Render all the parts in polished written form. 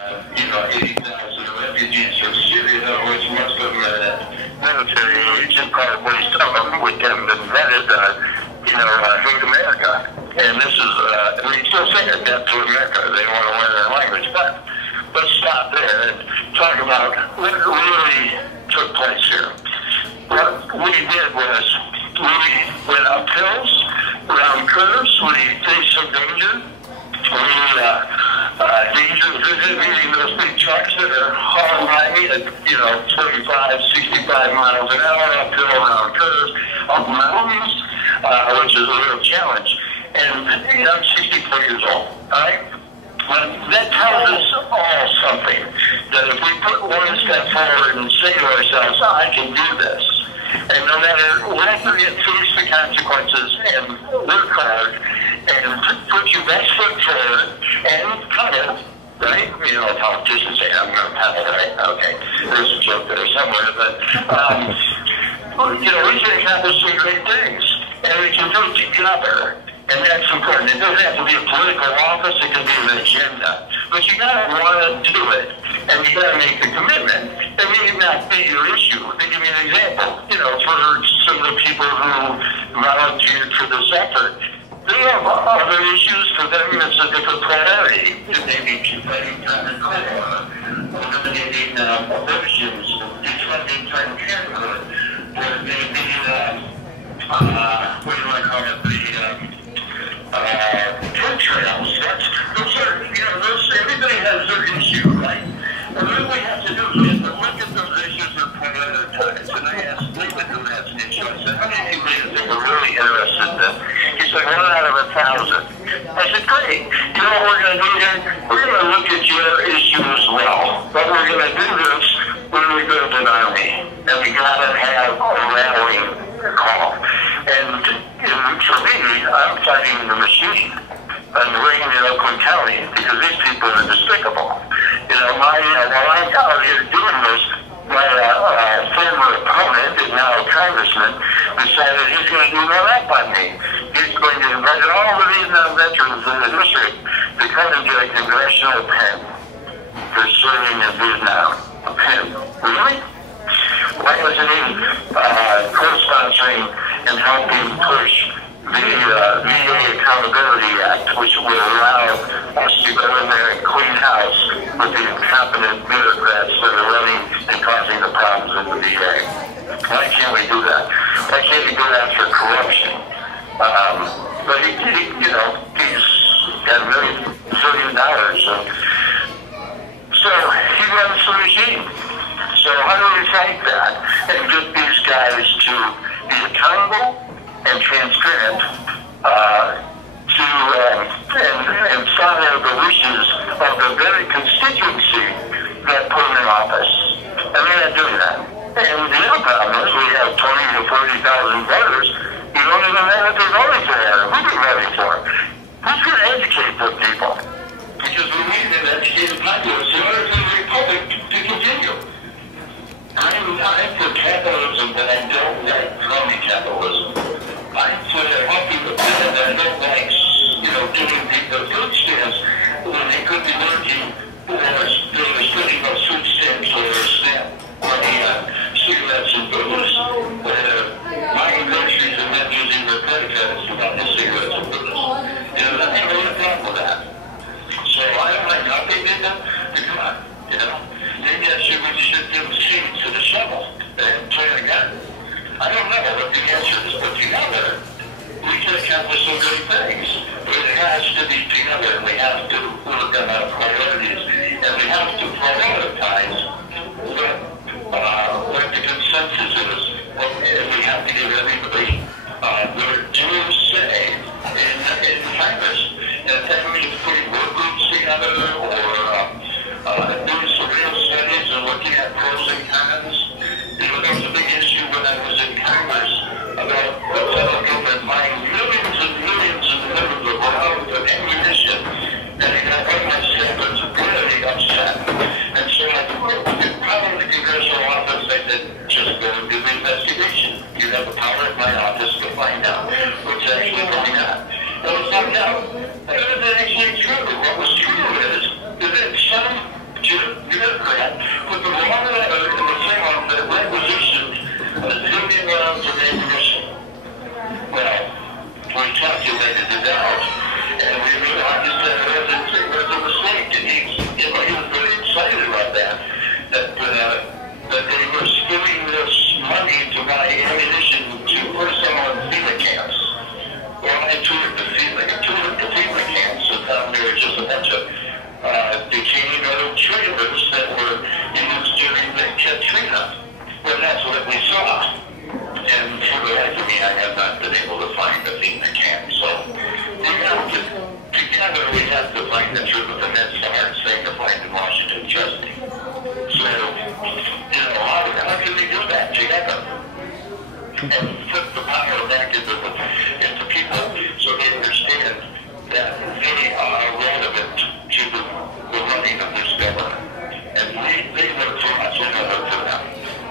80,000 refugees from Syria, which most of them military agent, probably some of them with them that vetted, hate America. And this is, we still say it that to America. They want to learn their language. But let's stop there and talk about what really took place here. What we did was we went up hills, around curves, we faced some danger. Meeting those big trucks that are hauling at, 25, 65 miles an hour uphill around curves, up mountains, which is a real challenge. And I'm 64 years old, all right? But that tells us all something, that if we put one step forward and say to ourselves, I can do this, and no matter what, we face the consequences and work hard and put your best foot forward and pedal, right? Politicians say, I'm going to pedal, right? Okay, there's a joke there somewhere, but, we can accomplish some great things, and we can do it together. And that's important. It doesn't have to be a political office. It can be an agenda. But you got to want to do it. And you got to make the commitment. It may not be your issue. Let me give you an example. For some of the people who volunteered for this effort, they have other issues. For them, it's a different priority. They need to fighting common core, eliminating abortions, defunding Planned Parenthood, or maybe, what do I call it, trails. Everybody has their issue, right? And what we have to do is we have to look at those issues and prioritize. And I asked David, who has an issue, I said, how many people do you think are really interested in this? He said, 1 out of 1,000. I said, great. You know what we're going to do here? We're going to look at your issue as well. But we're going to do this when we build an army. And we got to have a rallying call. And for me, I'm fighting the machine. I'm reigning in Oakland County because these people are despicable. While I'm out here doing this, my former opponent, and now a congressman, decided he's going to do one up on me. He's going to invite all of these non-veterans in the district to come and get a congressional pen for serving in Vietnam. A pen. Really? Why wasn't he co-sponsoring and helping push the VA Accountability Act, which will allow us to go in there and clean house with the incompetent bureaucrats that are running and causing the problems in the VA? Why can't we do that? Why can't we do that for corruption? But he's got $1 billion. So he runs the machine. So how do we fight that and get these guys to be accountable and transparent and follow the wishes of the very constituency that put them in office? And they're not doing that. And the other problem is we have 20 to 40,000 voters. You don't even know what they're voting for. Who they're voting for? Who's going to educate those people? Because we need an educated populace in order for the republic to continue. I'm for capitalism, but I don't like crony capitalism. I'm for helping the people that I don't like, giving people food stamps when they could be working or they were spending on food stamps or SNAP money on cigarettes and booze, or buying groceries and then using their credit cards to buy the cigarettes and booze. I have a problem with that. So I don't like how they did that. Come on, maybe I should give them seeds to the shovel and play the gun. I don't know what the answer is, but together we can accomplish some great things. But it has to be together, and we have to work on our priorities, and we have to prioritize what the consensus is, and we have to give everybody their due say in Congress. And that means putting work groups together or doing some real studies and looking at pros and cons. There was a big issue when I was in Congress about the federal government buying millions and millions and millions of rounds of ammunition. And I got one of my statements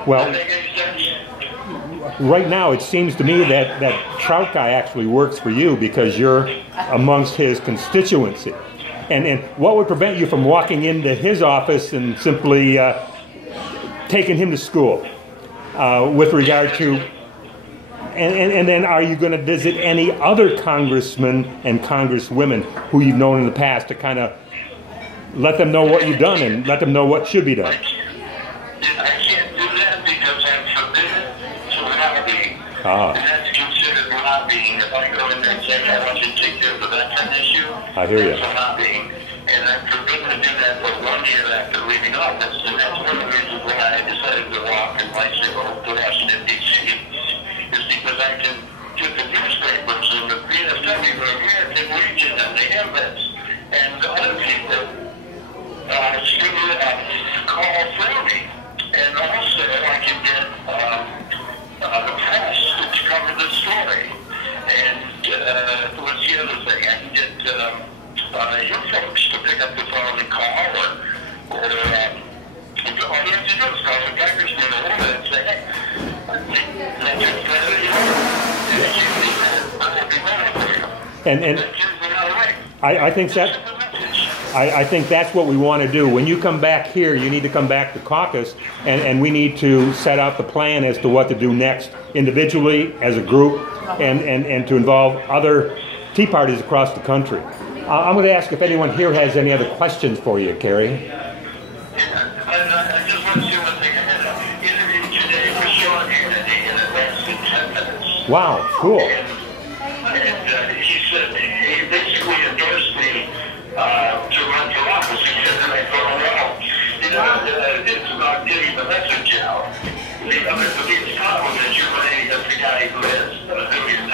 Well, right now it seems to me that that Trout guy actually works for you because you're amongst his constituency. And what would prevent you from walking into his office and simply taking him to school with regard to... And then are you going to visit any other congressmen and congresswomen who you've known in the past to kind of let them know what you've done and let them know what should be done? I can't do that because I'm forbidden to lobbying. And that's considered lobbying. If I go in there and say, I want you to take care of the veteran issue, I hear you. that's lobbying. And I'm forbidden to do that for 1 year after leaving office. And that's one of the reasons why I decided to walk and bicycle to Washington, D.C. is because I can get the newspapers and the VFW, the American Legion, and the MS, and the other people call for me. And also I can get the press to cover the story. And what's the other thing? I can get your folks to pick up the phone and call, or all you have to do is call the congressman a little bit and say, hey, and I think that's what we want to do. When you come back here, you need to come back to caucus, and we need to set out the plan as to what to do next, individually, as a group, and to involve other Tea Parties across the country. I'm going to ask if anyone here has any other questions for you, Kerry. I just want to say one thing. I had an interview today with Sean Hannity, and it lasted 10 minutes. Wow, cool. And he said, he basically endorsed me to run for office. He said that I thought, well, you know, it's about getting the message out. The biggest problem is you're running against a guy who has $1 billion.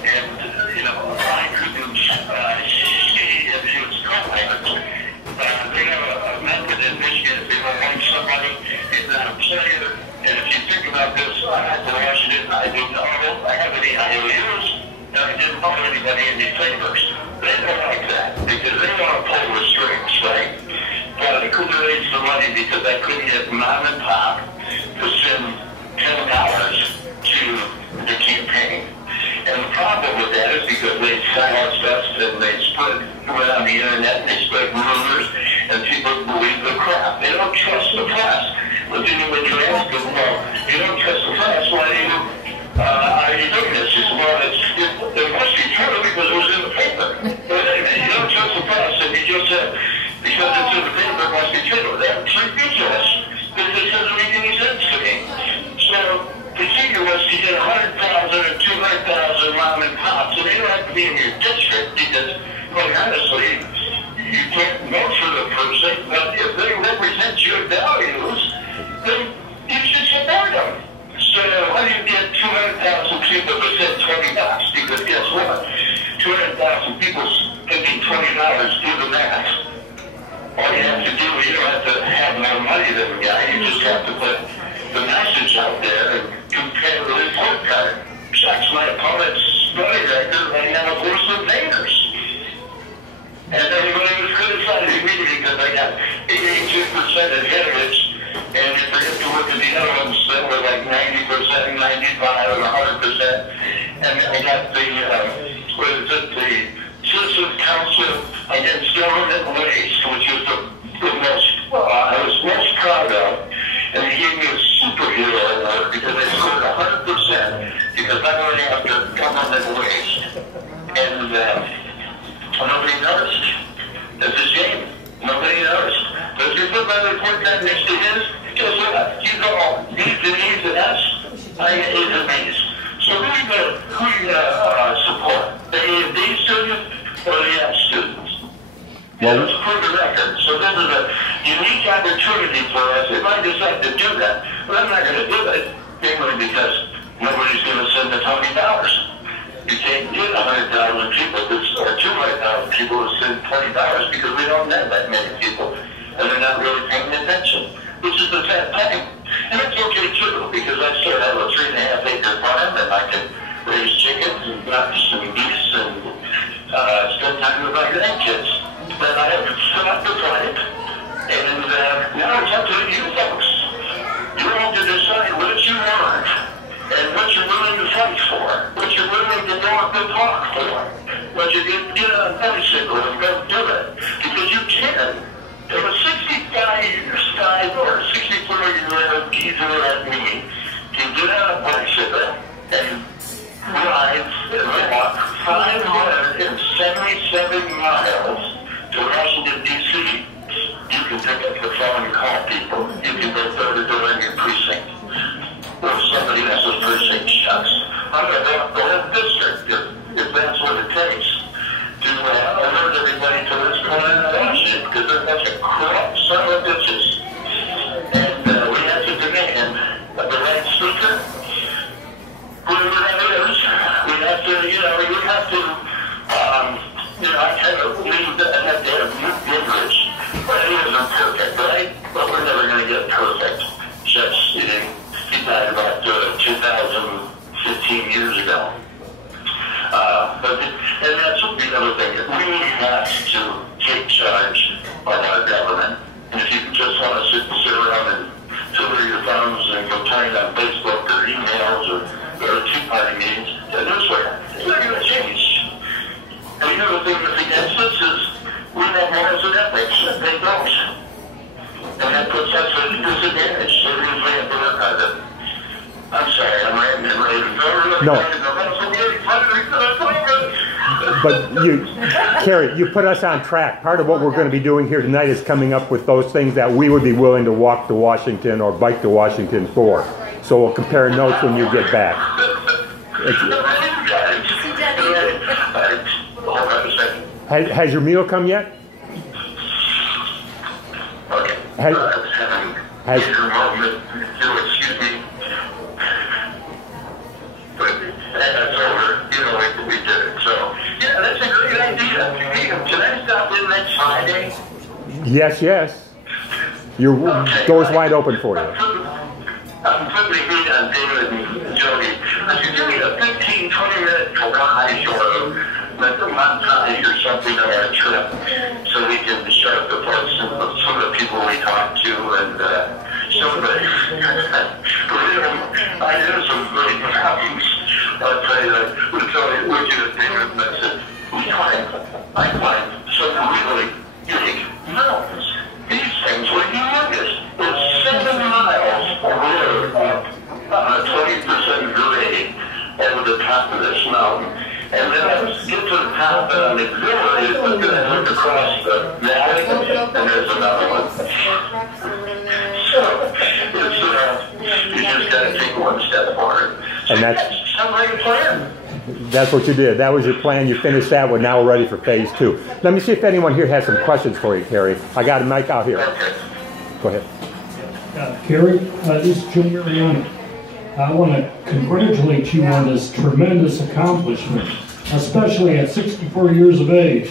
And, you know, I couldn't see if he was co-pilot. They have a method in Michigan. If they don't like somebody, he's not a player. And if you think about this, I went to Washington, I didn't have any IOUs, and I didn't owe anybody any favors. They don't like that because they want to pull the strings, right? But I couldn't raise the money because I couldn't get mom and pop to send $10 to the campaign. And the problem with that is because they silenced us and they went on the internet and they spread rumors and people believe the crap. They don't trust the press. But then when you ask them, well, you don't trust the press, why are you doing this? He said, well, it must be true because it was in the paper. But anyway, you don't trust the press and you just said, because it's in the paper, it must be true. That's ridiculous. Because it doesn't make any sense to me. So the figure was to get 100,000 or 200,000 mom and pops, and they don't have to be in your district because, quite honestly, you can't vote for the person, but if they represent your values, then you should support them. So how do you get 200,000 people to send $20? Because guess what? 200,000 people spending $20, do the math. All you have to do is you don't have to have more money than the guy, you just have to put the message out there and compare the report card. Sucks my opponent's money record right now worse than Vader's. And everybody was criticizing me because I got 82% adherence, and if I have to look at the other ones that were like 90%, 95, and 100%, and I got the, the Citizens Council Against Government Waste, which is the most, I was most proud of, and they gave me a superhero award because I scored 100% because I went after government waste. And nobody noticed. That's a shame. Nobody noticed. But if you put my report card next to his, guess what? He's all B's and E's and F's, I get A's and B's. So who are you gonna support? The A and B students or the F students? Well, it's a proven record. So this is a unique opportunity for us. If I decide to do that, but I'm not going to do it, mainly because nobody's going to send the $20. You can't get 100,000 people or 200,000 people to send $20 because we don't have that many people, and they're not really paying attention, which is the sad thing. And it's okay too, because I still have a 3.5-acre farm, and I can raise chickens and ducks and geese and spend time with my grandkids. But I have to stop the fight, and now it's up to you folks. You're all to but you get on a bicycle and go do it. Because you can. If a 65 or 64-year-old geezer like me can get on a bicycle and ride and walk 577 miles to Washington, D.C., you can pick up the phone and call people. You can go door to door in your precinct. Or somebody else's precinct shucks. I'm going to walk the whole district if that's what it takes to alert everybody to what's going on in Washington, because they're a bunch of corrupt son of bitches. And we have to demand the right speaker, whoever that is. We have to, I kind of believe that I have to have Newt Gingrich. But he isn't perfect, right? But we're never going to get perfect. Just, he died about 15 years ago. And that's the other thing. We have to take charge of our government. And if you just want to sit around and twiddle your thumbs and complain on Facebook or emails or Tea Party meetings, then this way, it's not going to change. And the other thing that's against us is we have morals and ethics. They don't. And that puts us at a disadvantage. So we usually have to work on it. I'm sorry, I'm ranting and raving. No. But Kerry, you put us on track. Part of what we're going to be doing here tonight is coming up with those things that we would be willing to walk to Washington or bike to Washington for. So we'll compare notes when you get back. Has your meal come yet? Okay. Excuse me. But that's over. We did it. So, yeah, that's a great idea. Can I stop in next Friday? Yes. Your door's wide open for you. I'm putting the heat on David and Jody. If you give me a 15-20-minute garage or a montage or something on our trip, so we can shut up the folks and some of the people we talk to and some of the I hear some great problems. I'll tell you that we get a David and I said, I find some really unique mountains. These things were humongous. It's 7 miles of road up on a 20% grade over the top of this mountain. And then I get to the top and I'm exhilarated, but then I look across the valley and there's another one. So, you just got to take one step forward. So and that's somebody's plan. That's what you did. That was your plan. You finished that one. Now we're ready for phase 2. Let me see if anyone here has some questions for you, Kerry. I got a mic out here. Okay. Go ahead. Kerry, this is Jim Mariani. I want to congratulate you on this tremendous accomplishment, especially at 64 years of age.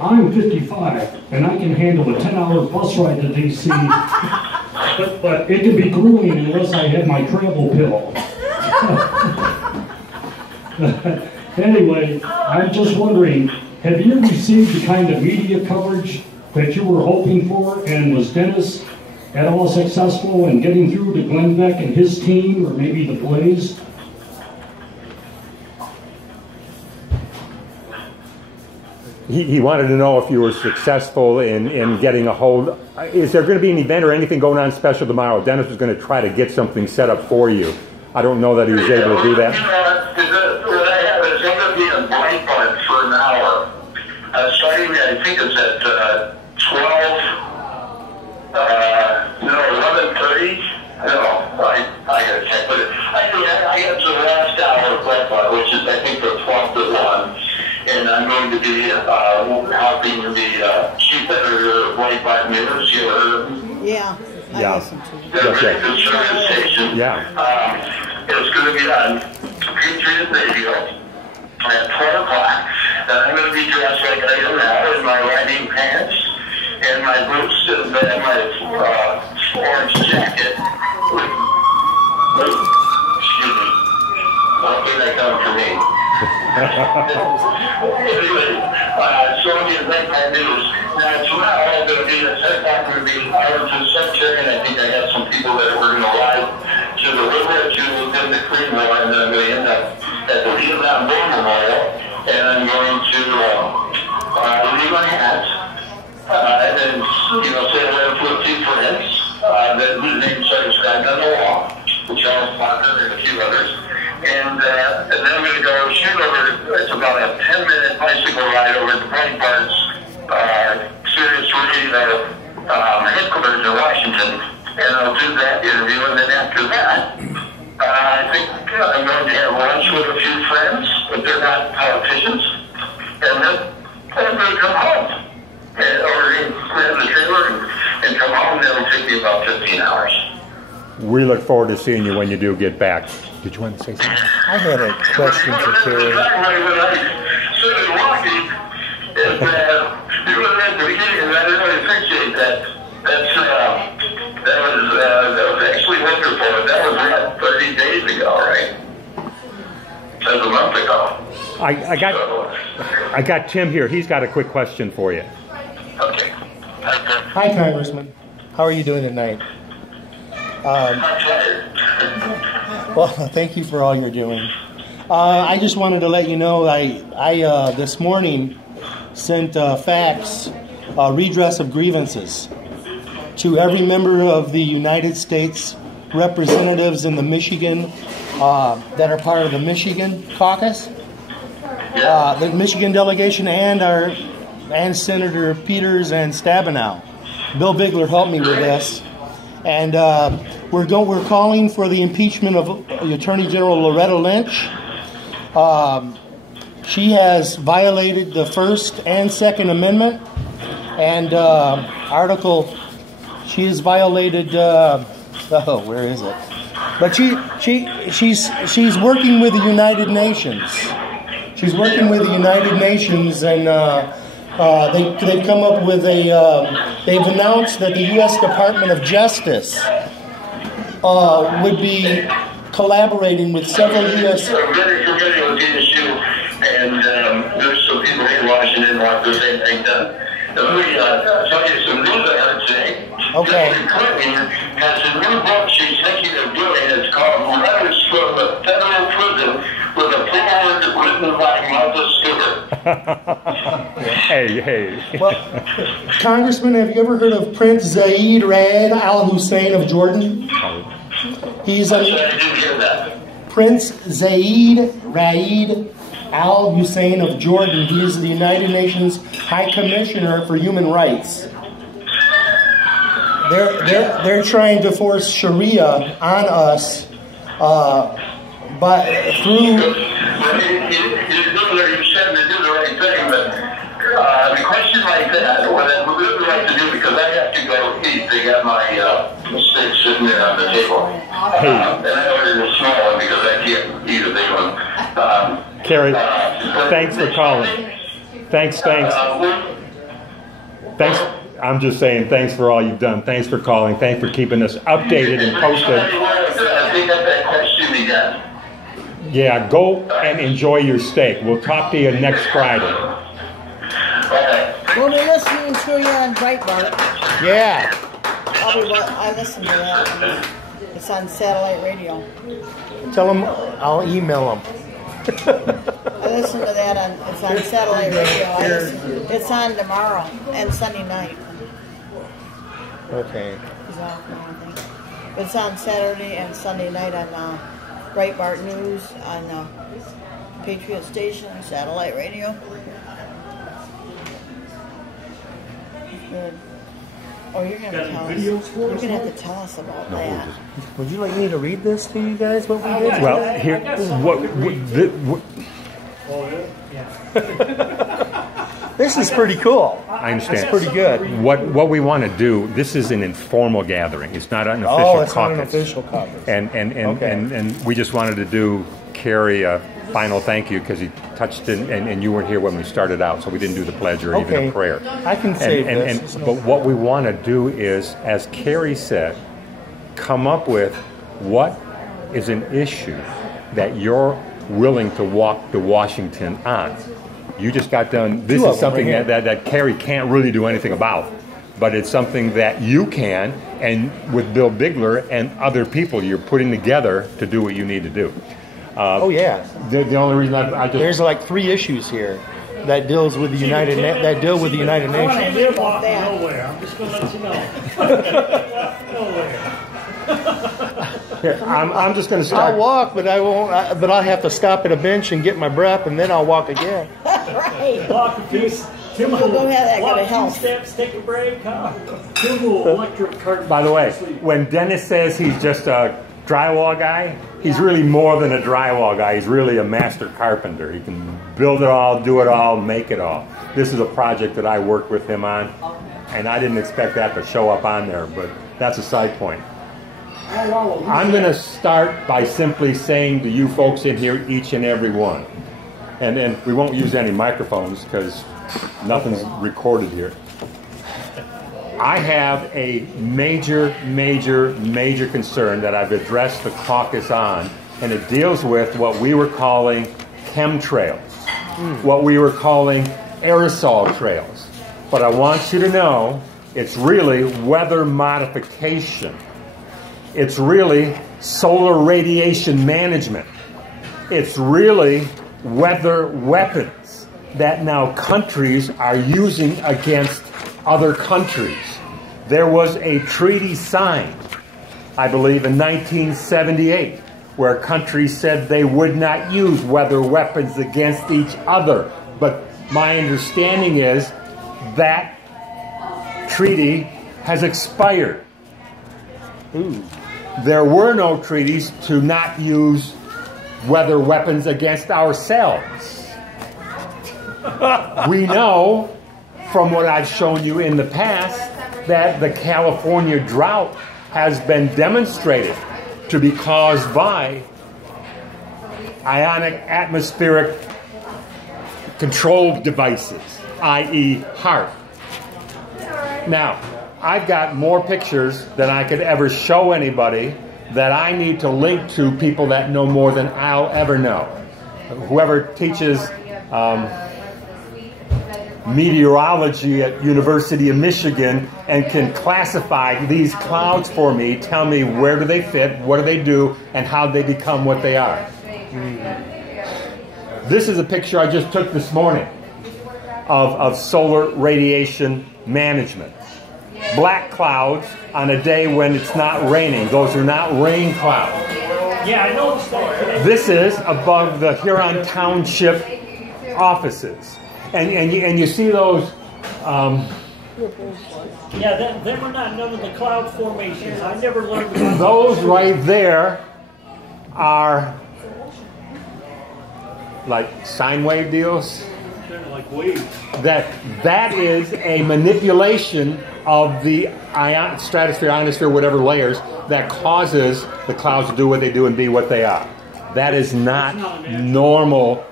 I'm 55, and I can handle a 10-hour bus ride to D.C., but it can be grueling unless I have my travel pill. Anyway, I'm just wondering, have you received the kind of media coverage that you were hoping for, and was Dennis at all successful in getting through to Glenn Beck and his team, or maybe the Blaze? He wanted to know if you were successful in getting a hold. Is there going to be an event or anything going on special tomorrow? Dennis was going to try to get something set up for you. I don't know that he was able to do that. What I have is going to be a blank bud for an hour. Starting, I think it's at 11:30. No, I got to check. But I got to the last hour of blank bud, which is, I think, the 12 to 1. And I'm going to be helping the chief editor of White Bot News. You heard of him? Yeah, I listen to it. They're a very good service station. Yeah. It's going to be on Patriot Radio at 12 o'clock. And I'm going to be dressed like I am now in my riding pants and my boots and my orange jacket. Excuse me. Don't think that come for me. Anyway, so the event I news. Now tomorrow I'm going to be at 10 o'clock. I'm going to be in Arlington Cemetery, and I think I have some people that we're going to ride to the river to then the Creedmoor, and then I'm going to end up at the Vietnam War Memorial. and I'm going to leave my hat, and then, you know, say hello to a few friends, whose names are described on the wall, Charles Parker and a few others. And then I'm going to go shoot over, it's about a 10-minute bicycle ride over to Breitbart's Sirius Radio headquarters in Washington, and I'll do that interview, and then after that, I think I'm going to have lunch with a few friends, but they're not politicians, and then I'm going to come home, or grab the trailer and come home. That'll take me about 15 hours. We look forward to seeing you when you do get back. Did you want to say something? I had a question for Carrie. When I started walking, you were at the beginning, and I really appreciate that. That was actually wonderful. That was about 30 days ago, right? That was a month ago. I got Tim here. He's got a quick question for you. Okay. Hi, Congressman. How are you doing tonight? I'm tired. Well, thank you for all you're doing. I just wanted to let you know I this morning sent fax redress of grievances to every member of the United States representatives in the Michigan that are part of the Michigan caucus, the Michigan delegation, and Senator Peters and Stabenow. Bill Bigler helped me with this, and we're calling for the impeachment of Attorney General Loretta Lynch. She has violated the First and Second Amendment, and she has violated. Where is it? But she's working with the United Nations. She's working with the United Nations, and they've come up with they've announced that the U.S. Department of Justice would be collaborating with several U.S. I'm very familiar with the issue, and there's some people in Washington who want the same thing done. Let me tell you some news I heard today. Okay. Hillary Clinton has a new book she's thinking of doing. It's called Letters from a Federal Prison with a foreword written by Martha Stewart. Hey. Well, Congressman, have you ever heard of Prince Zayed Raed Al Hussein of Jordan? He's I didn't hear that. Prince Zayed Raed Al Hussein of Jordan. He is the United Nations High Commissioner for Human Rights. They're trying to force Sharia on us, but through. You said to do the right thing, but a question like that, what I would really like to do, because I have to go eat. They got my steak sitting there on the table, and I ordered a small one because I can't eat a big one. Carrie, thanks for calling. Thanks. I'm just saying thanks for all you've done. Thanks for calling. Thanks for keeping us updated and posted. I think that's that question again. Yeah, go and enjoy your steak. We'll talk to you next Friday. Okay. We'll be listening to you on Breitbart. Yeah. I listen to that. It's on satellite radio. Tell them I'll email them. I listen to that it's on satellite radio. It's on tomorrow and Sunday night. Okay. He's off now, I think. It's on Saturday and Sunday night on Breitbart News, on Patriot Station, satellite radio. Good. Oh, you're gonna tell us. You're gonna have to tell us about that. Would you like me to read this to you guys? What we did? Well, here, what This is pretty cool. I understand. It's pretty good. What we want to do, this is an informal gathering. It's not an official Oh, it's caucus. not an official caucus. And we just wanted to do Carrie a final thank you because he touched it, and you weren't here when we started out, so we didn't do the pledge or even a prayer. I can save this. But what we want to do is, as Carrie said, come up with what is an issue that you're willing to walk to Washington on. You just got done. This is something that Carrie can't really do anything about, but it's something that you can, and with Bill Bigler and other people you're putting together to do what you need to do. Oh yeah. The only reason I just There's like 3 issues here that deals with the United Nations. You're walking nowhere. I'm just going to let you know. Nowhere. here, I'm just going to start. I'll walk, but I won't. But I'll have to stop at a bench and get my breath, and then I'll walk again. Right. Walk a piece. Tim We'll go have that walk good 2 health. steps, take a break. Tim will electric cart. By the way, when Dennis says he's just a drywall guy, he's really more than a drywall guy. He's really a master carpenter. He can build it all, do it all, make it all. This is a project that I worked with him on, and I didn't expect that to show up on there, but that's a side point. I'm going to start by simply saying to you folks in here, each and every one, and we won't use any microphones because nothing's recorded here. I have a major concern that I've addressed the caucus on, and it deals with what we were calling chemtrails, what we were calling aerosol trails. But I want you to know it's really weather modification. It's really solar radiation management. It's really weather weapons that now countries are using against other countries. There was a treaty signed, I believe, in 1978, where countries said they would not use weather weapons against each other. But my understanding is that treaty has expired. Ooh. There were no treaties to not use weather weapons against ourselves. We know from what I've shown you in the past that the California drought has been demonstrated to be caused by ionic atmospheric control devices, i.e. HAARP. Now, I've got more pictures than I could ever show anybody that I need to link to people that know more than I'll ever know. Whoever teaches meteorology at University of Michigan and can classify these clouds for me, tell me where do they fit, what do they do, and how they become what they are. This is a picture I just took this morning of solar radiation management. Black clouds on a day when it's not raining. Those are not rain clouds. Yeah, I noticed that. This is above the Huron Township offices. And you see those... Yeah, them are not none of the cloud formations. I never learned about those right there are like sine wave deals. They're like waves. That is a manipulation of the stratosphere, ionosphere, whatever layers that causes the clouds to do what they do and be what they are. That is not normal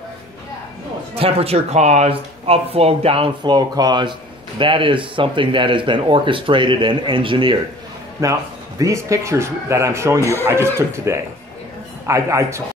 temperature caused, upflow, downflow caused. That is something that has been orchestrated and engineered. Now, these pictures that I'm showing you, I just took today. I took